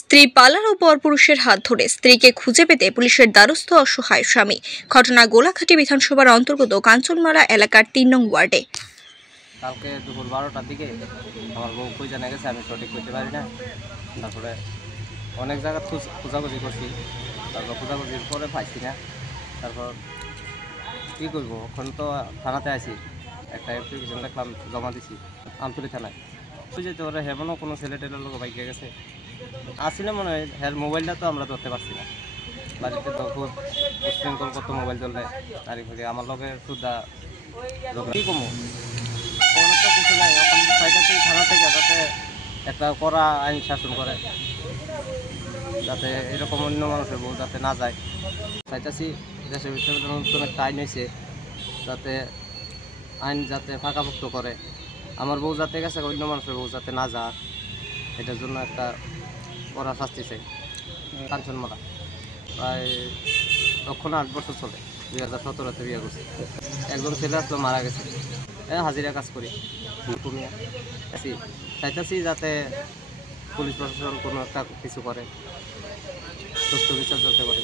স্ত্রী পালানো পরপুরুষের হাত ধরে স্ত্রীকে খুঁজে পেতে পুলিশের দ্বারস্থ অসহায় স্বামী। ঘটনা গোলাঘাটি বিধানসভার অন্তর্গত কাঞ্চনমালা এলাকার ৩ নং ওয়ার্ডে। কালকে দুপুর 12টার দিকে আমার বউ কই জানা গেছে, আমি সঠিক করতে পারি না। তারপরে অনেক জায়গা খোঁজাখুঁজি করছি, তারপর খোঁজাখুঁজির পরে পাইছি না। তারপর কী করবো, এখন তো থানাতে আছি, একটা অ্যাপ্লিকেশন দেখলাম, জমা দিছি আমতলী থানায়। তুই যেতে পারে হেমনও কোনো ছেলে টেলের লোক বাইকে গেছে আসি না মনে হয়। হ্যাঁ, মোবাইলটা তো আমরা ধরতে পারছি না। বাড়িতে তো খুব উশৃঙ্খল করতো মোবাইল ধরলে তারিখ থেকে আমার লোকের সুদ্ধা কী কমো কোনো তো কিছু নাই। এখন চাইতেছি থানা থেকে যাতে একটা কড়া আইন শাসন করে, যাতে এরকম অন্য মানুষের বউ যাতে না যায়। চাইতেছি দেশের ভিতরে নতুন একটা আইন হয়েছে, যাতে আইন যাতে ফাঁকাভুক্ত করে, আমার বউ যাতে গেছে অন্য মানুষের বউ যাতে না যায়, এটার জন্য একটা কড়া শাস্তি চাই। কাঞ্চনমালা প্রায় তখন 8 বছর চলে, 2017-তে বিয়ে করছি। একজন ছেলে আসলো, মারা গেছে। হাজিরা কাজ করি কমিয়ে চাইতেছি যাতে পুলিশ প্রশাসন কোনো একটা কিছু করে, সুস্থ বিচার যাতে করে।